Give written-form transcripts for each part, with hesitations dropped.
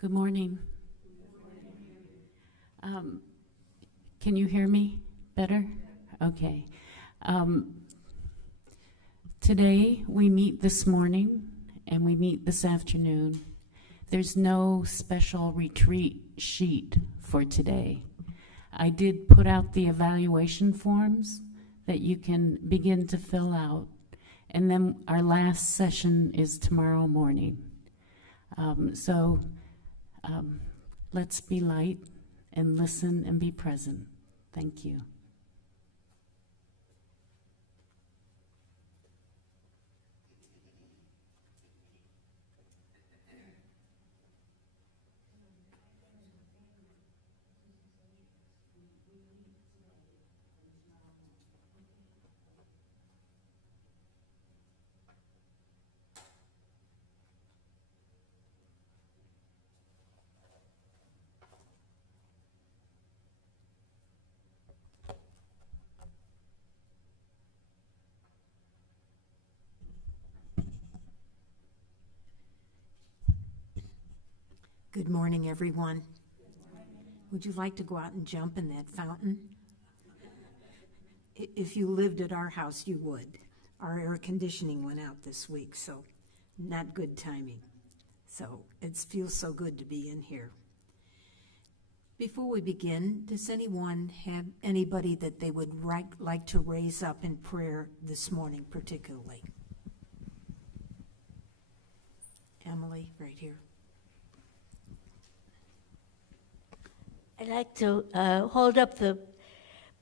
Good morning. Can you hear me better? Okay. Today we meet this morning and we meet this afternoon. There's no special retreat sheet for today. I did put out the evaluation forms that you can begin to fill out, and then our last session is tomorrow morning. Let's be light and listen and be present. Thank you. Good morning, everyone. Would you like to go out and jump in that fountain? If you lived at our house, you would. Our air conditioning went out this week, so not good timing. So it feels so good to be in here. Before we begin, does anyone have anybody that they would like to raise up in prayer this morning particularly? Emily, right here. I'd like to hold up the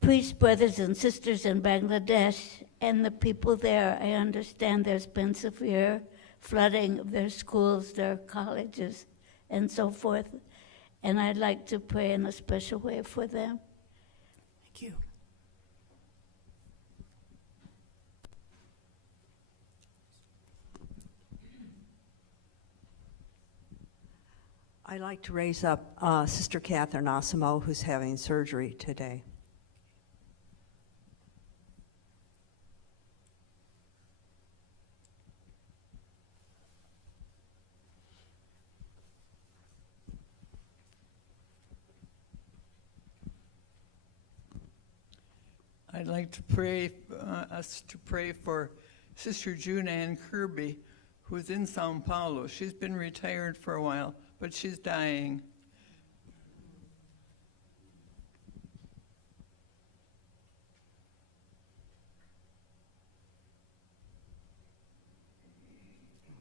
priest brothers and sisters in Bangladesh and the people there. I understand there's been severe flooding of their schools, their colleges, and so forth. And I'd like to pray in a special way for them. Thank you. I'd like to raise up Sister Catherine Osimo, who's having surgery today. I'd like to pray pray for Sister June Ann Kirby, who's in Sao Paulo. She's been retired for a while, but she's dying.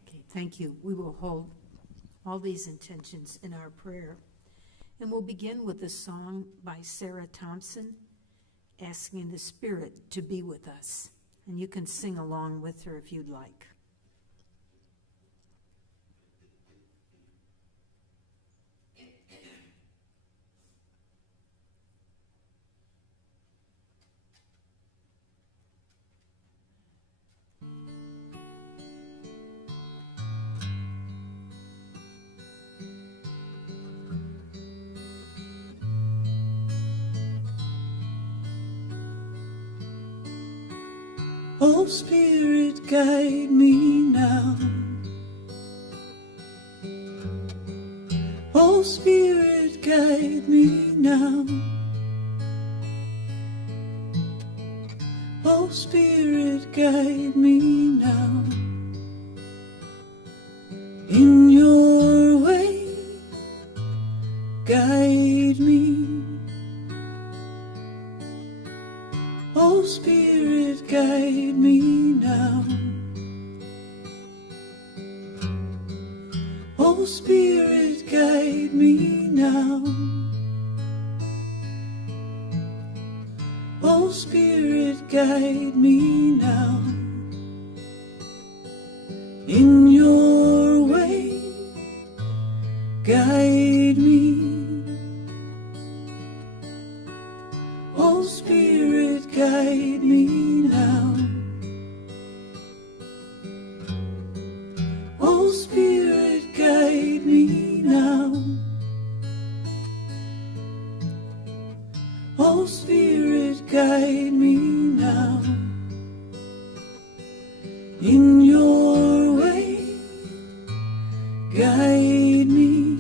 Okay, thank you. We will hold all these intentions in our prayer. And we'll begin with a song by Sarah Thompson, asking the Spirit to be with us. And you can sing along with her if you'd like. Oh, Spirit, guide me now. Oh, Spirit, guide me now. Oh, Spirit, guide me now. In your way, guide me. Oh, Spirit, guide me now. Oh, Spirit, guide me now. Oh, Spirit, guide me now. In your way, guide me. Oh, Spirit, guide me now. Oh, Spirit, guide me now. Oh, Spirit, guide me now. In your way, guide me.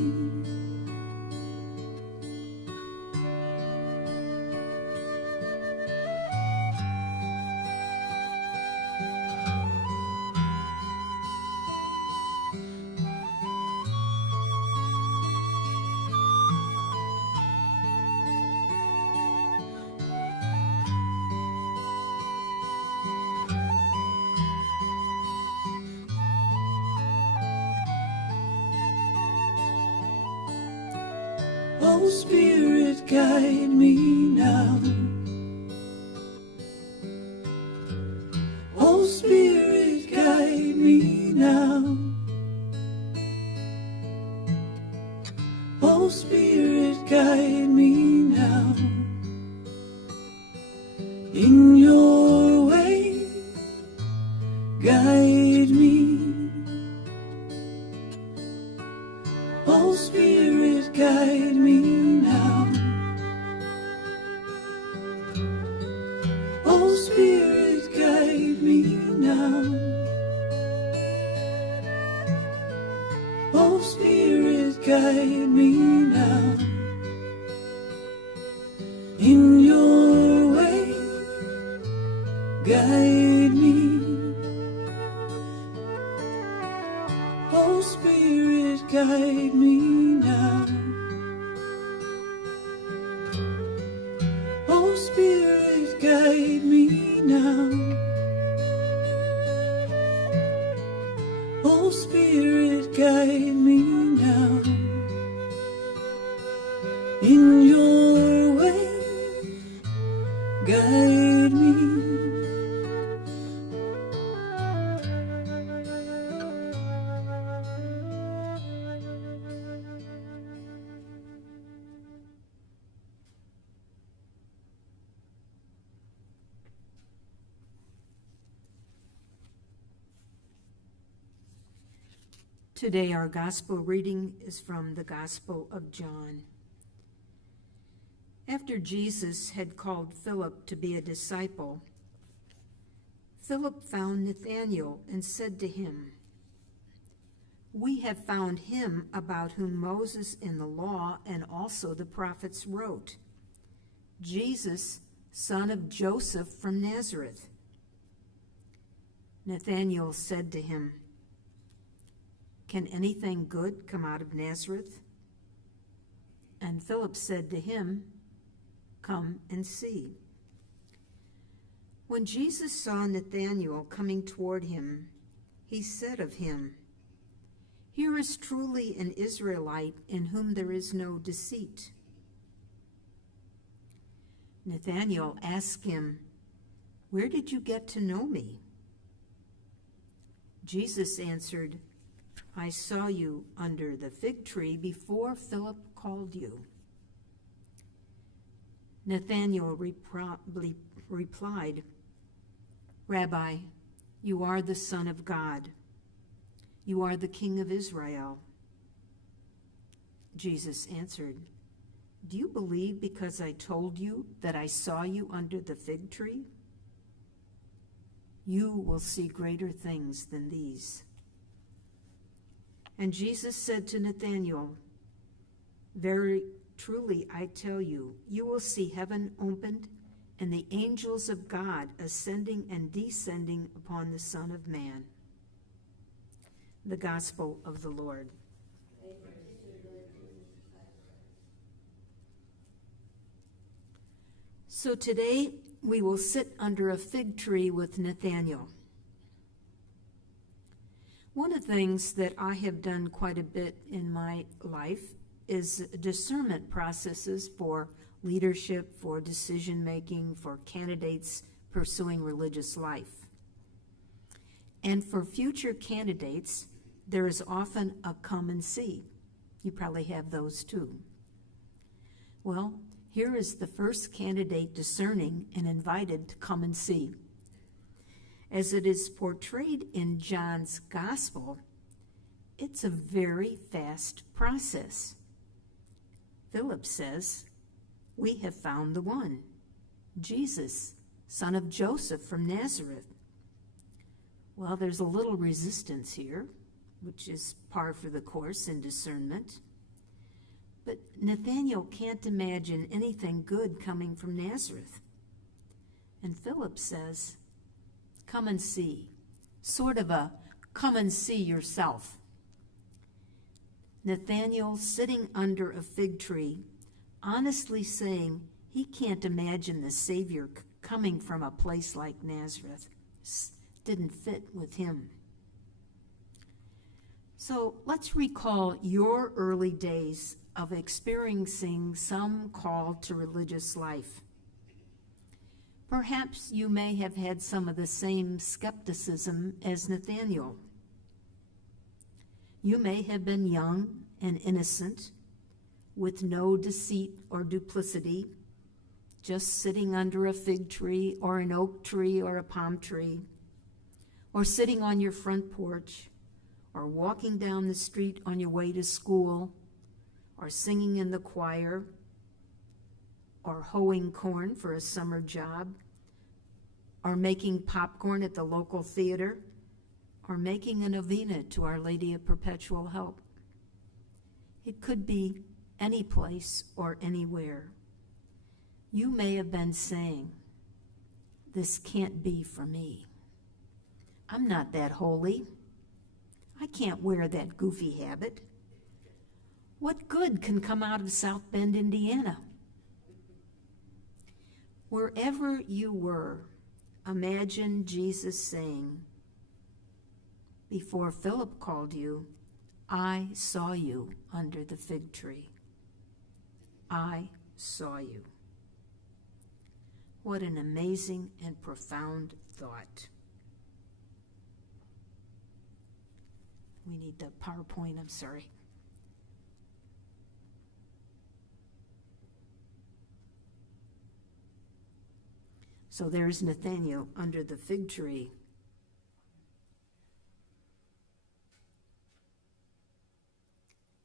Oh, Spirit, guide me now. Oh, Spirit, guide me now. Oh, Spirit, guide me now. In your way, guide me. Oh, Spirit, guide me now. Oh, Spirit, guide me now. Oh, Spirit, guide me now. In your way, guide me. Oh, Spirit, guide me now. Oh, Spirit, guide me now. Oh, Spirit, guide me now. In your way, guide me. Today, our gospel reading is from the Gospel of John. After Jesus had called Philip to be a disciple, Philip found Nathanael and said to him, "We have found him about whom Moses in the law and also the prophets wrote, Jesus, son of Joseph from Nazareth." Nathanael said to him, "Can anything good come out of Nazareth?" And Philip said to him, "Come and see." When Jesus saw Nathanael coming toward him, he said of him, "Here is truly an Israelite in whom there is no deceit." Nathanael asked him, "Where did you get to know me?" Jesus answered, "I saw you under the fig tree before Philip called you." Nathanael replied, "Rabbi, you are the Son of God. You are the King of Israel." Jesus answered, "Do you believe because I told you that I saw you under the fig tree? You will see greater things than these." And Jesus said to Nathanael, "Very truly I tell you, you will see heaven opened and the angels of God ascending and descending upon the Son of Man." The Gospel of the Lord. So today we will sit under a fig tree with Nathanael. One of the things that I have done quite a bit in my life is discernment processes for leadership, for decision-making, for candidates pursuing religious life. And for future candidates, there is often a come and see. You probably have those too. Well, here is the first candidate discerning and invited to come and see. As it is portrayed in John's Gospel, it's a very fast process. Philip says, "We have found the one, Jesus, son of Joseph from Nazareth." Well, there's a little resistance here, which is par for the course in discernment. But Nathanael can't imagine anything good coming from Nazareth. And Philip says, "Come and see." Sort of a come and see yourself. Nathanael, sitting under a fig tree, honestly saying he can't imagine the Savior coming from a place like Nazareth. Didn't fit with him. So let's recall your early days of experiencing some call to religious life. Perhaps you may have had some of the same skepticism as Nathaniel. You may have been young and innocent, with no deceit or duplicity, just sitting under a fig tree or an oak tree or a palm tree, or sitting on your front porch, or walking down the street on your way to school, or singing in the choir, or hoeing corn for a summer job, or making popcorn at the local theater, or making a novena to Our Lady of Perpetual Help. It could be any place or anywhere. You may have been saying, "This can't be for me. I'm not that holy. I can't wear that goofy habit. What good can come out of South Bend, Indiana?" Wherever you were, imagine Jesus saying, before Philip called you, "I saw you under the fig tree. I saw you." What an amazing and profound thought. We need the PowerPoint, I'm sorry. So there's Nathaniel under the fig tree.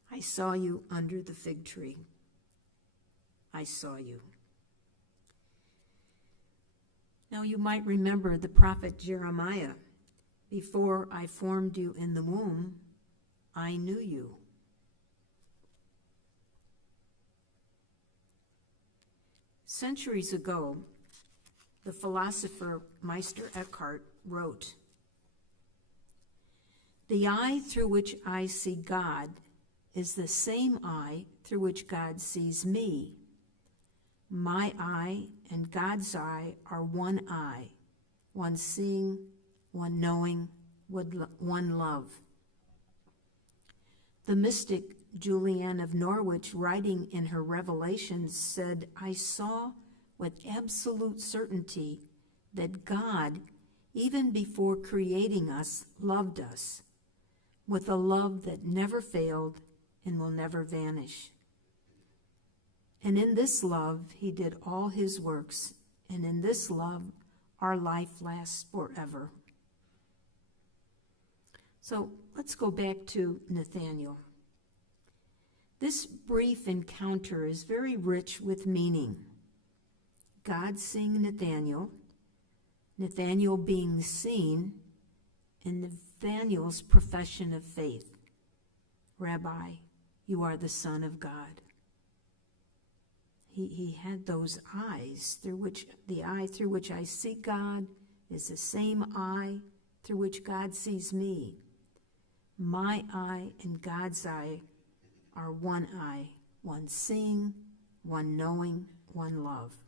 I saw you under the fig tree. I saw you. Now you might remember the prophet Jeremiah. Before I formed you in the womb, I knew you. Centuries ago, the philosopher Meister Eckhart wrote, "The eye through which I see God is the same eye through which God sees me. My eye and God's eye are one eye, one seeing, one knowing, one love." The mystic Julianne of Norwich, writing in her Revelations, said, "I saw with absolute certainty that God, even before creating us, loved us with a love that never failed and will never vanish. And in this love, he did all his works, and in this love, our life lasts forever." So let's go back to Nathaniel. This brief encounter is very rich with meaning. God seeing Nathaniel, Nathaniel being seen, and Nathaniel's profession of faith. "Rabbi, you are the Son of God." He had those eyes through which, the eye through which I see God is the same eye through which God sees me. My eye and God's eye are one eye, one seeing, one knowing, one love.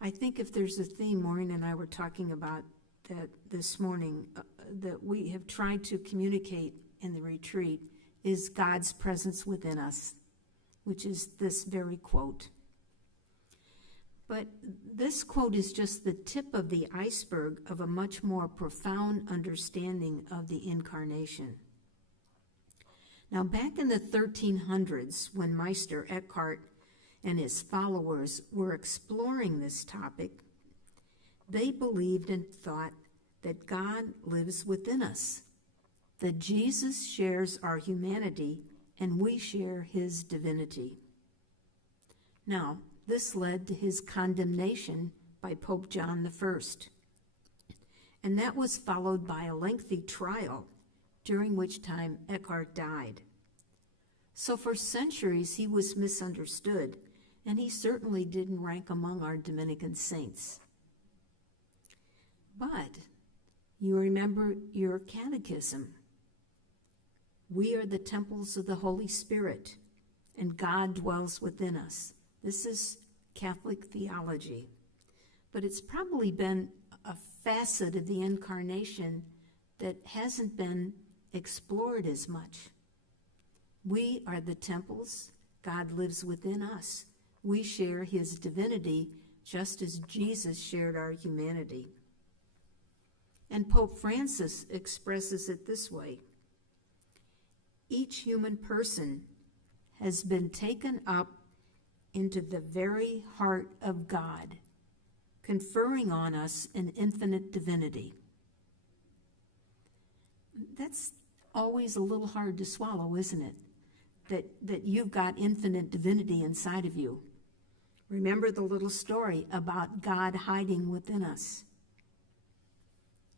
I think if there's a theme, Maureen and I were talking about that this morning, that we have tried to communicate in the retreat, is God's presence within us, which is this very quote. But this quote is just the tip of the iceberg of a much more profound understanding of the incarnation. Now, back in the 1300s, when Meister Eckhart and his followers were exploring this topic, they believed and thought that God lives within us, that Jesus shares our humanity and we share his divinity. Now, this led to his condemnation by Pope John I, and that was followed by a lengthy trial, during which time Eckhart died. So for centuries he was misunderstood, and he certainly didn't rank among our Dominican saints. But you remember your catechism. We are the temples of the Holy Spirit, and God dwells within us. This is Catholic theology, but it's probably been a facet of the incarnation that hasn't been explored as much. We are the temples. God lives within us. We share his divinity just as Jesus shared our humanity. And Pope Francis expresses it this way: each human person has been taken up into the very heart of God, conferring on us an infinite divinity. That's always a little hard to swallow, isn't it? That you've got infinite divinity inside of you. Remember the little story about God hiding within us.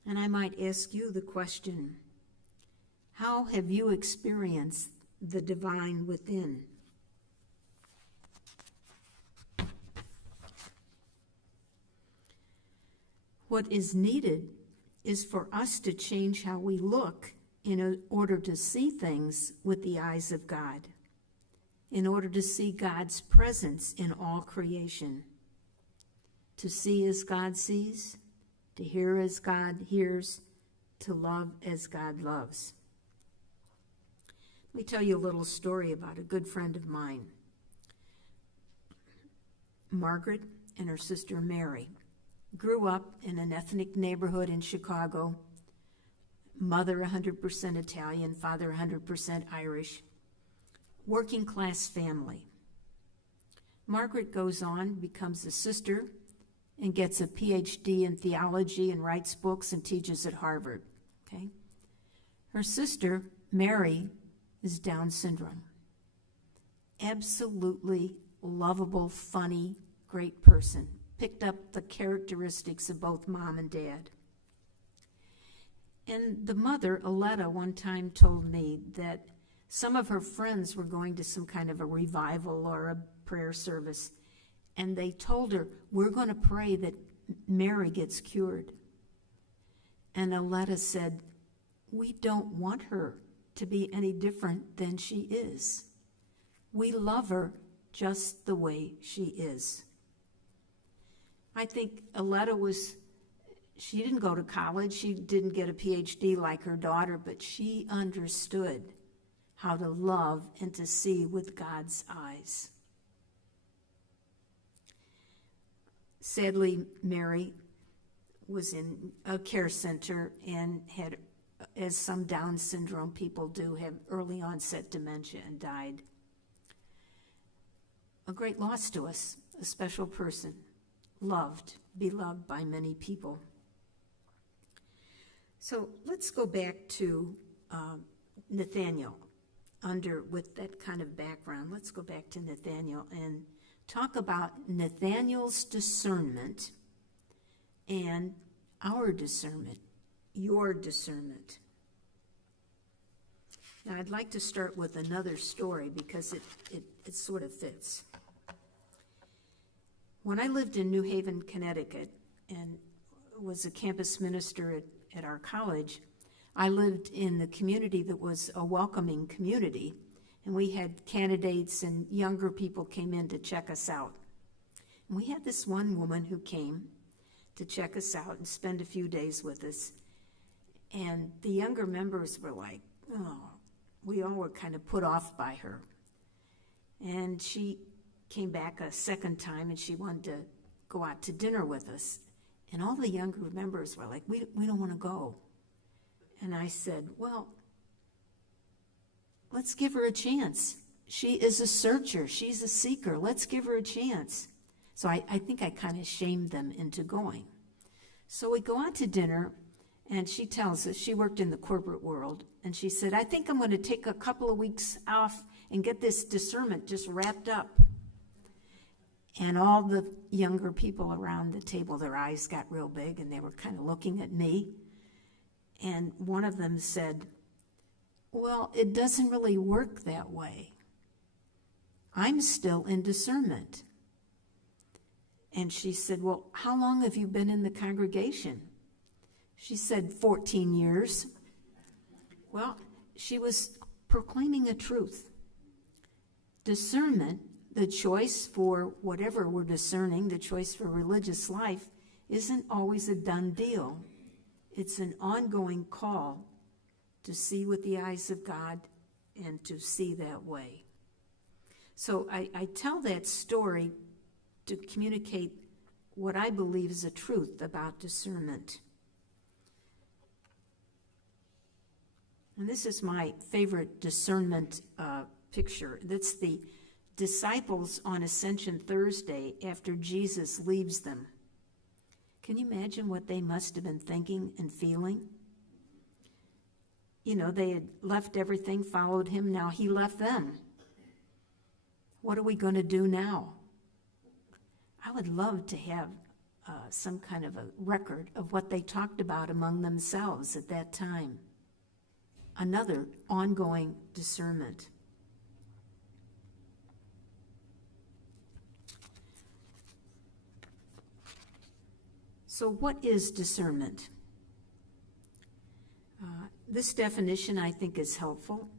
And I might ask you the question, how have you experienced the divine within? What is needed is for us to change how we look in order to see things with the eyes of God, in order to see God's presence in all creation, to see as God sees, to hear as God hears, to love as God loves. Let me tell you a little story about a good friend of mine. Margaret and her sister Mary grew up in an ethnic neighborhood in Chicago. Mother 100% Italian, father 100% Irish. Working class family. Margaret goes on, becomes a sister, and gets a PhD in theology and writes books and teaches at Harvard. Okay? Her sister, Mary, is Down syndrome. Absolutely lovable, funny, great person. Picked up the characteristics of both mom and dad. And the mother, Aletta, one time told me that some of her friends were going to some kind of a revival or a prayer service, and they told her, we're going to pray that Mary gets cured. And Aletta said, we don't want her to be any different than she is. We love her just the way she is. I think Aletta she didn't go to college, she didn't get a PhD like her daughter, but she understood how to love and to see with God's eyes. Sadly, Mary was in a care center and had, as some Down syndrome people do, have early onset dementia and died. A great loss to us, a special person, loved, beloved by many people. So let's go back to Nathaniel. With that kind of background, let's go back to Nathaniel and talk about Nathaniel's discernment and our discernment, your discernment. Now, I'd like to start with another story because it sort of fits. When I lived in New Haven, Connecticut, and was a campus minister at our college, I lived in the community that was a welcoming community, and we had candidates and younger people came in to check us out. And we had this one woman who came to check us out and spend a few days with us, and the younger members were like, oh, we all were kind of put off by her. And she came back a second time, and she wanted to go out to dinner with us. And all the younger members were like, we don't want to go. And I said, well, let's give her a chance. She is a searcher. She's a seeker. Let's give her a chance. So I think I kind of shamed them into going. So we go out to dinner, and she tells us, she worked in the corporate world, and she said, I think I'm going to take a couple of weeks off and get this discernment just wrapped up. And all the younger people around the table, their eyes got real big, and they were kind of looking at me. And one of them said, well, it doesn't really work that way. I'm still in discernment. And she said, well, how long have you been in the congregation? She said, 14 years. Well, she was proclaiming a truth. Discernment, the choice for whatever we're discerning, the choice for religious life, isn't always a done deal. It's an ongoing call to see with the eyes of God and to see that way. So I tell that story to communicate what I believe is a truth about discernment. And this is my favorite discernment picture. That's the disciples on Ascension Thursday after Jesus leaves them. Can you imagine what they must have been thinking and feeling? You know, they had left everything, followed him. Now he left them. What are we going to do now? I would love to have some kind of a record of what they talked about among themselves at that time. Another ongoing discernment. So what is discernment? This definition I think is helpful.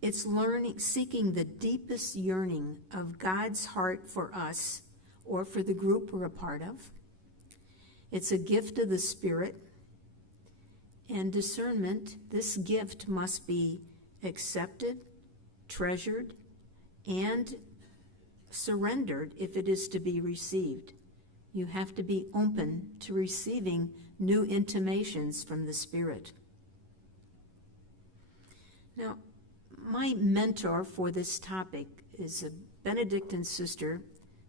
It's learning, seeking the deepest yearning of God's heart for us or for the group we're a part of. It's a gift of the Spirit. And discernment, this gift must be accepted, treasured, and surrendered if it is to be received. You have to be open to receiving new intimations from the Spirit. Now, my mentor for this topic is a Benedictine sister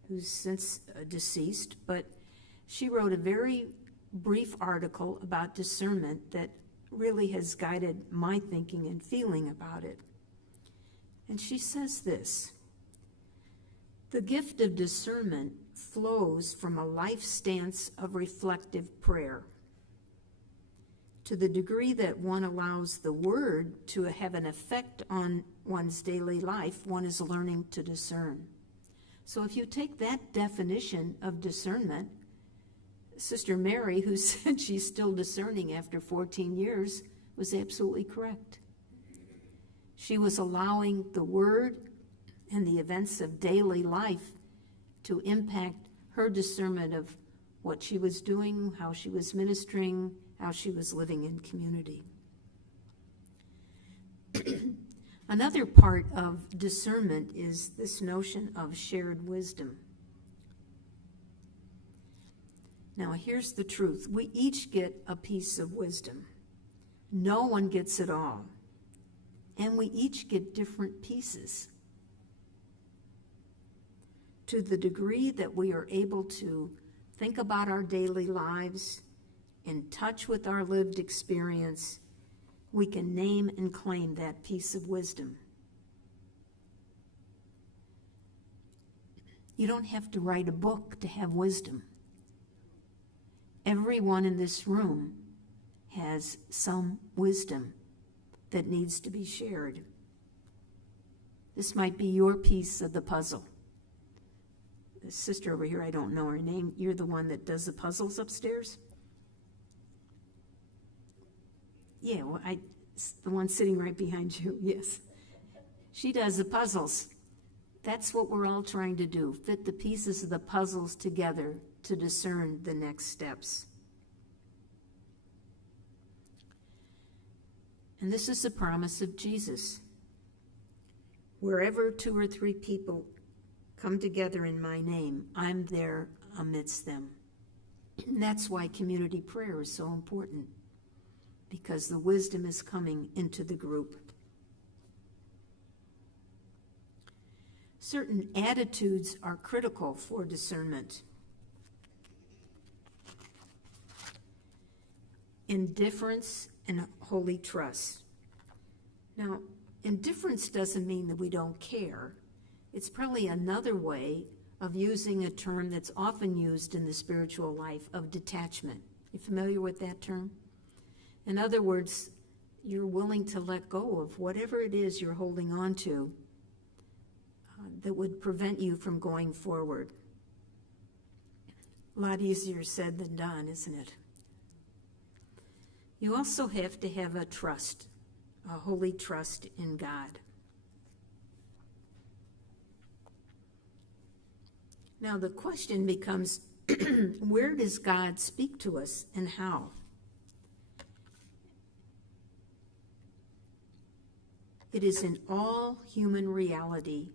who's since deceased, but she wrote a very brief article about discernment that really has guided my thinking and feeling about it. And she says this: the gift of discernment flows from a life stance of reflective prayer. To the degree that one allows the Word to have an effect on one's daily life, one is learning to discern. So if you take that definition of discernment, Sister Mary, who said she's still discerning after 14 years, was absolutely correct. She was allowing the Word and the events of daily life to impact her discernment of what she was doing, how she was ministering, how she was living in community. Another part of discernment is this notion of shared wisdom. Now, here's the truth. We each get a piece of wisdom. No one gets it all. And we each get different pieces. To the degree that we are able to think about our daily lives, in touch with our lived experience, we can name and claim that piece of wisdom. You don't have to write a book to have wisdom. Everyone in this room has some wisdom that needs to be shared. This might be your piece of the puzzle. The sister over here, I don't know her name, you're the one that does the puzzles upstairs? Yeah, well, the one sitting right behind you, yes. She does the puzzles. That's what we're all trying to do, fit the pieces of the puzzles together to discern the next steps. And this is the promise of Jesus. Wherever 2 or 3 people come together in my name, I'm there amidst them. And that's why community prayer is so important, because the wisdom is coming into the group. Certain attitudes are critical for discernment. Indifference and holy trust. Now, indifference doesn't mean that we don't care. It's probably another way of using a term that's often used in the spiritual life of detachment. You familiar with that term? In other words, you're willing to let go of whatever it is you're holding on to that would prevent you from going forward. A lot easier said than done, isn't it? You also have to have a trust, a holy trust in God. Now the question becomes, where does God speak to us and how? It is in all human reality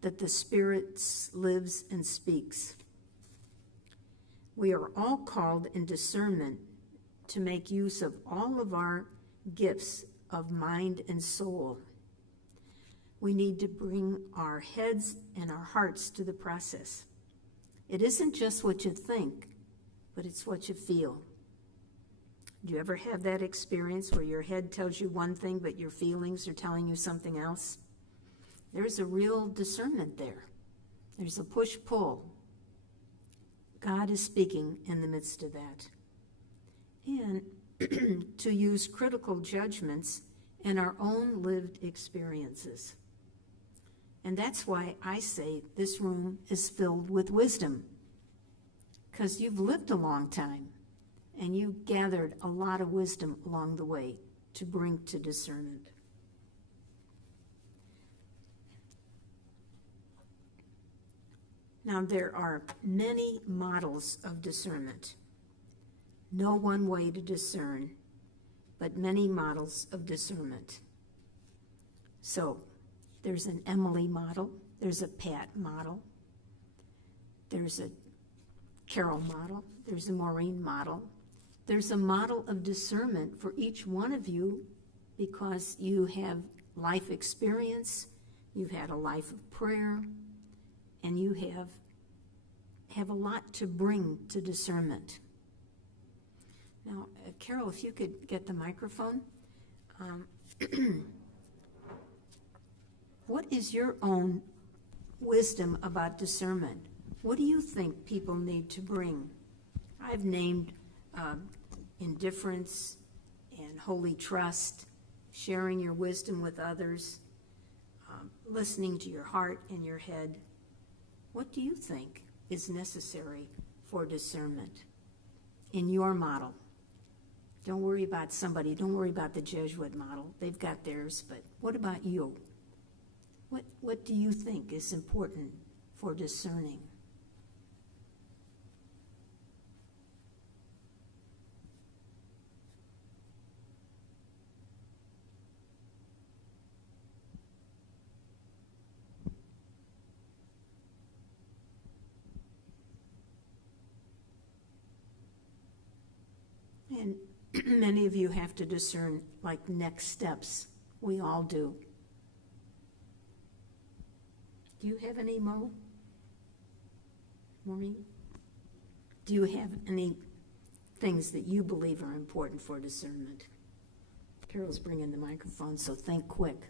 that the Spirit lives and speaks. We are all called in discernment to make use of all of our gifts of mind and soul. We need to bring our heads and our hearts to the process. It isn't just what you think, but it's what you feel. Do you ever have that experience where your head tells you one thing, but your feelings are telling you something else? There's a real discernment there. There's a push-pull. God is speaking in the midst of that. And to use critical judgments and our own lived experiences. And that's why I say this room is filled with wisdom, because you've lived a long time and you've gathered a lot of wisdom along the way to bring to discernment. Now, there are many models of discernment. No one way to discern, but many models of discernment. So, there's an Emily model, there's a Pat model, there's a Carol model, there's a Maureen model. There's a model of discernment for each one of you because you have life experience, you've had a life of prayer, and you have a lot to bring to discernment. Now, Carol, if you could get the microphone. What is your own wisdom about discernment? What do you think people need to bring? I've named indifference and holy trust, sharing your wisdom with others, listening to your heart and your head. What do you think is necessary for discernment in your model? Don't worry about somebody. Don't worry about the Jesuit model. They've got theirs, but what about you? What do you think is important for discerning? And many of you have to discern, like, next steps. We all do. Do you have any, Maureen? Do you have any things that you believe are important for discernment? Carol's bringing the microphone, so think quick.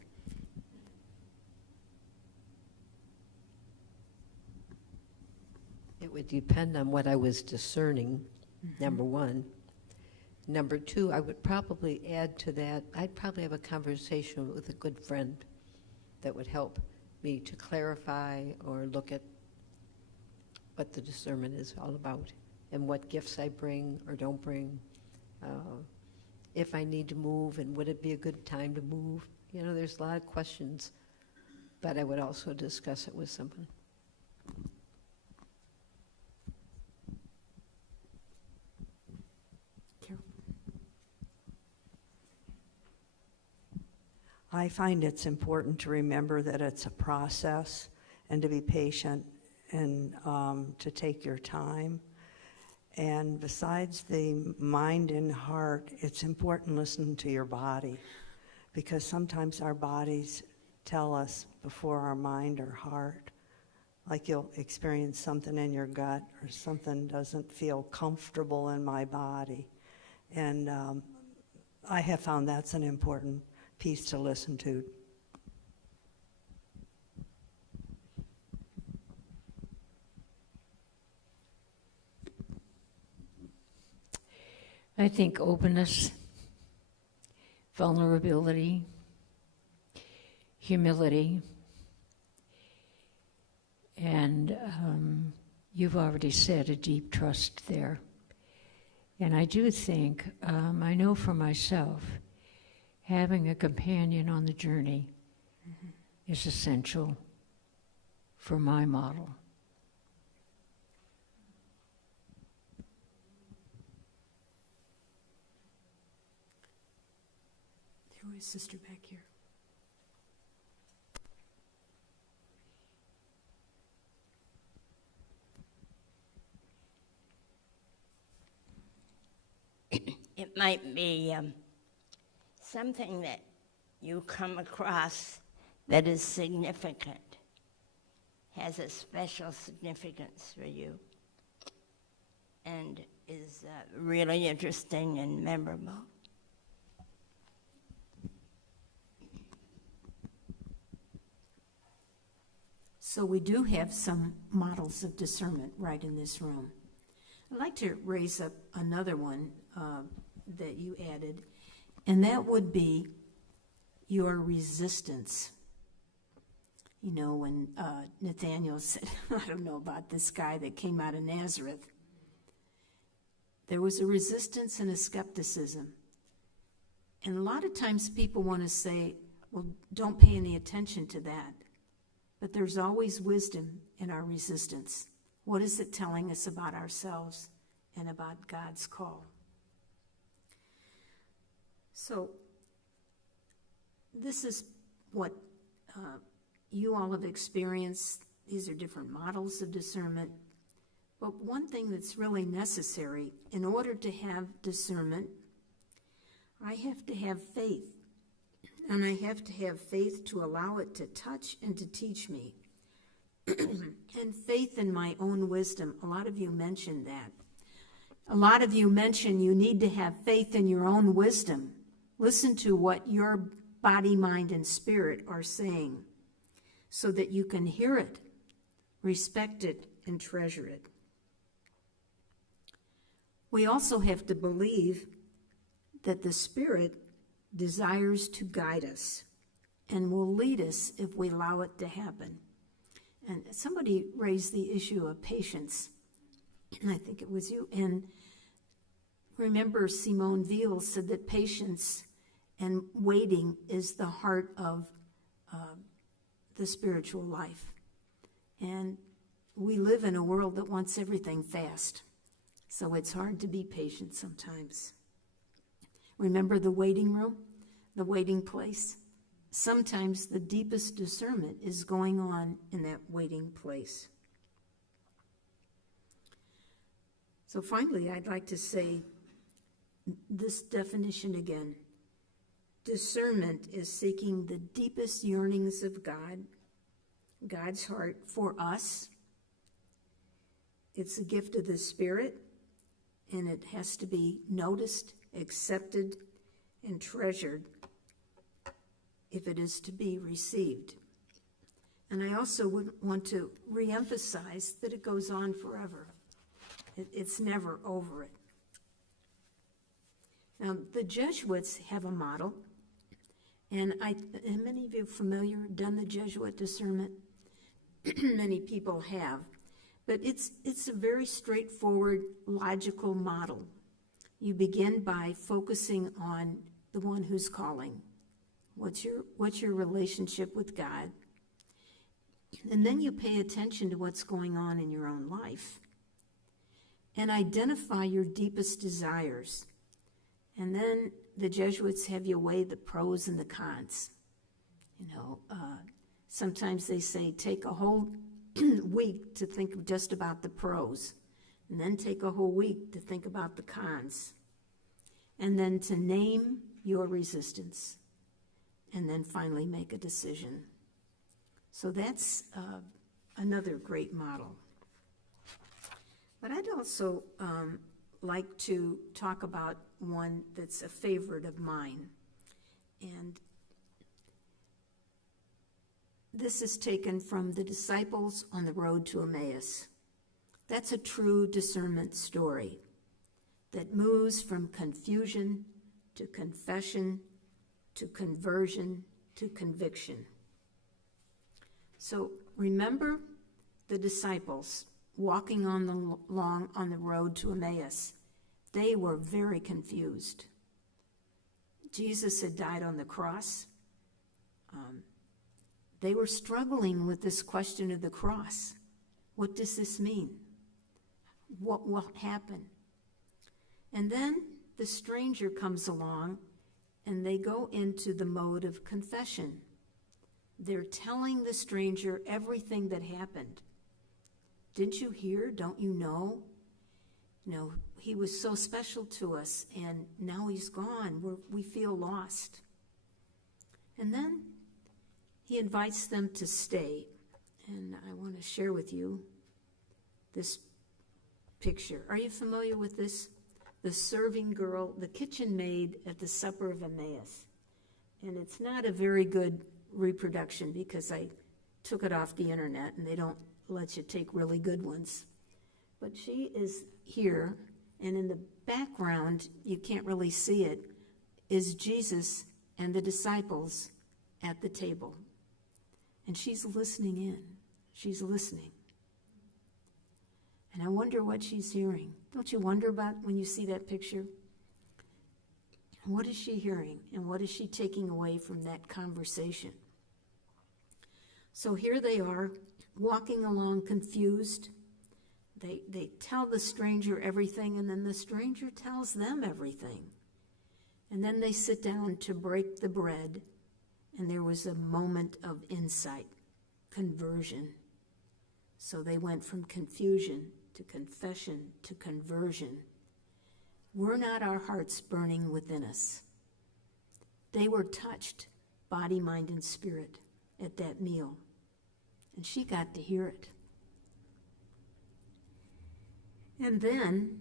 It would depend on what I was discerning, number one. Number two, I would probably add to that, I'd probably have a conversation with a good friend that would help me to clarify or look at what the discernment is all about and what gifts I bring or don't bring. If I need to move, and would it be a good time to move? You know, there's a lot of questions, but I would also discuss it with someone. I find it's important to remember that it's a process and to be patient and to take your time. And besides the mind and heart, it's important to listen to your body, because sometimes our bodies tell us before our mind or heart. Like, you'll experience something in your gut or something doesn't feel comfortable in my body. And I have found that's an important piece to listen to. I think openness, vulnerability, humility, and you've already said a deep trust there. And I do think, I know for myself, having a companion on the journey is essential for my model. There was a sister back here. it might be something that you come across that is significant, has a special significance for you, and is really interesting and memorable. So we do have some models of discernment right in this room. I'd like to raise up another one that you added, and that would be your resistance. You know, when Nathaniel said, I don't know about this guy that came out of Nazareth, there was a resistance and a skepticism. And a lot of times people want to say, well, don't pay any attention to that. But there's always wisdom in our resistance. What is it telling us about ourselves and about God's call? So this is what you all have experienced. These are different models of discernment. But one thing that's really necessary in order to have discernment, I have to have faith. And I have to have faith to allow it to touch and to teach me. And faith in my own wisdom. A lot of you mentioned that. A lot of you mentioned you need to have faith in your own wisdom. Listen to what your body, mind, and spirit are saying so that you can hear it, respect it, and treasure it. We also have to believe that the Spirit desires to guide us and will lead us if we allow it to happen. And somebody raised the issue of patience, and I think it was you. And remember, Simone Weil said that patience and waiting is the heart of the spiritual life. And we live in a world that wants everything fast, so it's hard to be patient sometimes. Remember the waiting room, the waiting place? Sometimes the deepest discernment is going on in that waiting place. So finally, I'd like to say this definition again. Discernment is seeking the deepest yearnings of God, God's heart for us. It's a gift of the Spirit, and it has to be noticed, accepted, and treasured if it is to be received. And I also would want to reemphasize that it goes on forever. It's never over it. Now, the Jesuits have a model, and many of you are familiar, done the Jesuit discernment? Many people have. But it's a very straightforward, logical model. You begin by focusing on the one who's calling. What's your relationship with God? And then you pay attention to what's going on in your own life. And identify your deepest desires. And then the Jesuits have you weigh the pros and the cons. You know, sometimes they say take a whole week to think just about the pros, and then take a whole week to think about the cons, and then to name your resistance, and then finally make a decision. So that's another great model. But I'd also like to talk about one that's a favorite of mine. And this is taken from the disciples on the road to Emmaus. That's a true discernment story that moves from confusion to confession to conversion to conviction. So remember the disciples walking along on the road to Emmaus. They were very confused. Jesus had died on the cross. They were struggling with this question of the cross. What does this mean? What will happen? And then the stranger comes along, and they go into the mode of confession. They're telling the stranger everything that happened. Didn't you hear? Don't you know? You know, he was so special to us, and now he's gone. We feel lost. And then he invites them to stay. And I want to share with you this picture. Are you familiar with this? The serving girl, the kitchen maid at the Supper of Emmaus. And it's not a very good reproduction because I took it off the internet and they don't let you take really good ones. But she is here, and in the background, you can't really see it, is Jesus and the disciples at the table. And she's listening in. She's listening. And I wonder what she's hearing. Don't you wonder about when you see that picture? What is she hearing, and what is she taking away from that conversation? So here they are, walking along confused. They tell the stranger everything, and then the stranger tells them everything. And then they sit down to break the bread, and there was a moment of insight, conversion. So they went from confusion to confession to conversion. Were not our hearts burning within us? They were touched, body, mind, and spirit, at that meal. And she got to hear it. And then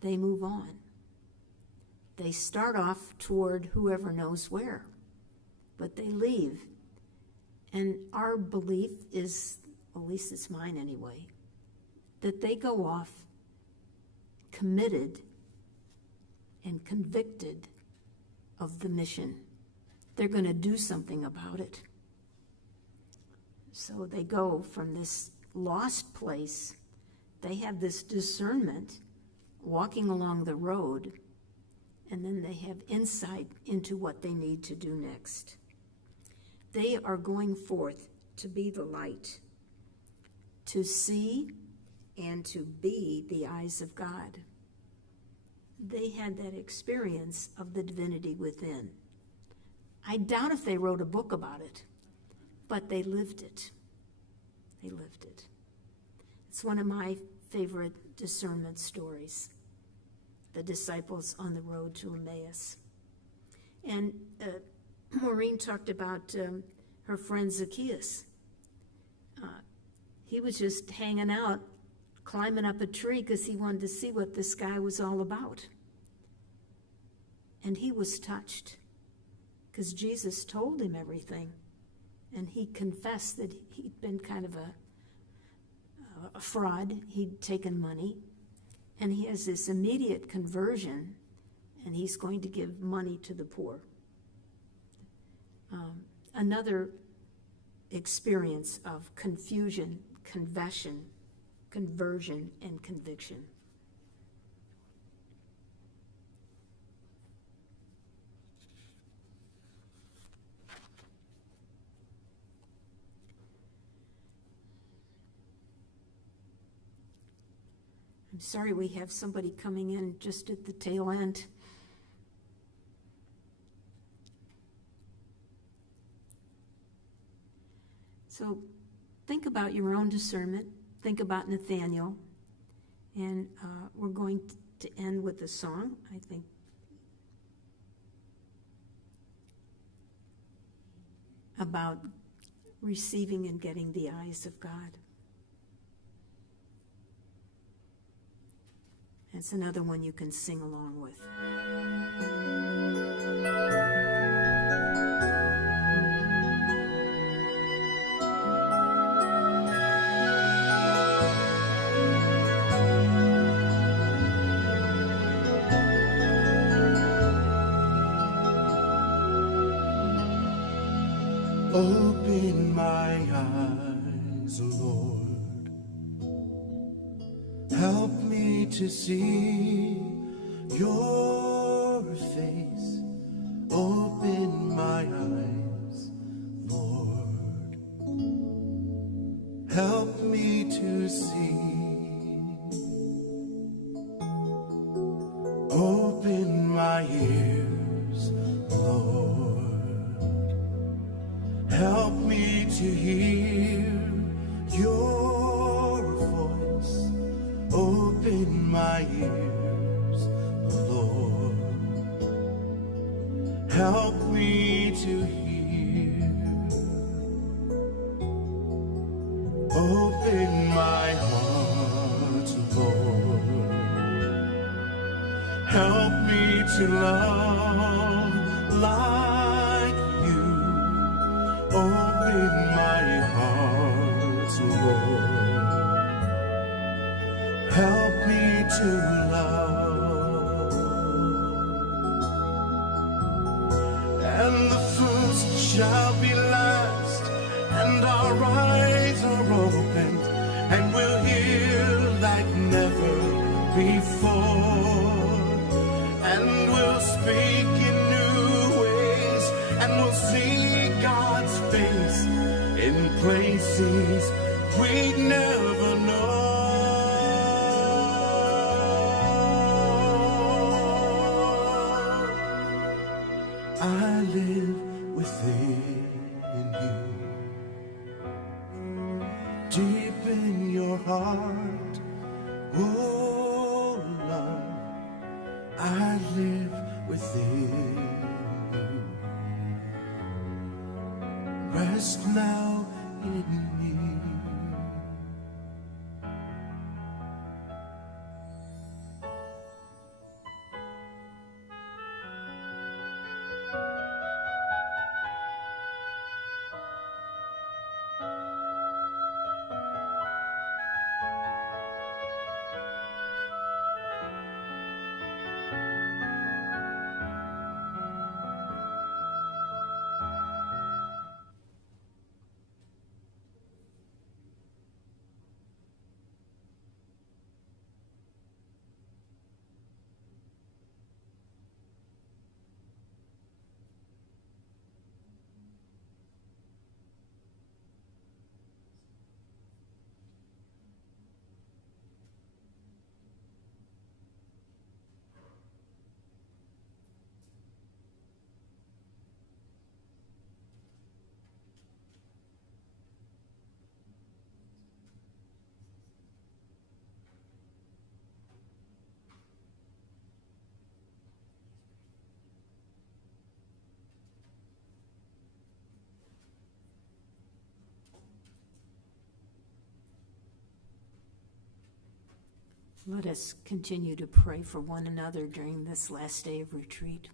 they move on. They start off toward whoever knows where, but they leave. And our belief is, at least it's mine anyway, that they go off committed and convicted of the mission. They're going to do something about it. So they go from this lost place. They have this discernment walking along the road, and then they have insight into what they need to do next. They are going forth to be the light, to see and to be the eyes of God. They had that experience of the divinity within. I doubt if they wrote a book about it, but they lived it. They lived it. It's one of my favorite discernment stories, the disciples on the road to Emmaus. And Maureen talked about her friend Zacchaeus. He was just hanging out, climbing up a tree because he wanted to see what this guy was all about. And he was touched because Jesus told him everything. And he confessed that he'd been kind of a fraud. He'd taken money. And he has this immediate conversion, and he's going to give money to the poor. Another experience of confusion, confession, conversion, and conviction. I'm sorry we have somebody coming in just at the tail end. So think about your own discernment. Think about Nathaniel. And we're going to end with a song, I think. About receiving and getting the eyes of God. It's another one you can sing along with. Open my eyes, Lord. Help me to see your face. Open my eyes, Lord. Help me to see. Open my ears, Lord. Help me to hear your voice. Open Open my ears, Lord. Help me to hear. Open my heart, Lord. Help me to love like you. Open my heart, Lord. Help me to love. And the first shall be last, and our eyes are opened, and we'll hear like never before. And we'll speak in new ways, and we'll see God's face in places we'd never know. I live within you, deep in your heart, oh love, I live within you. Rest now in me. Let us continue to pray for one another during this last day of retreat.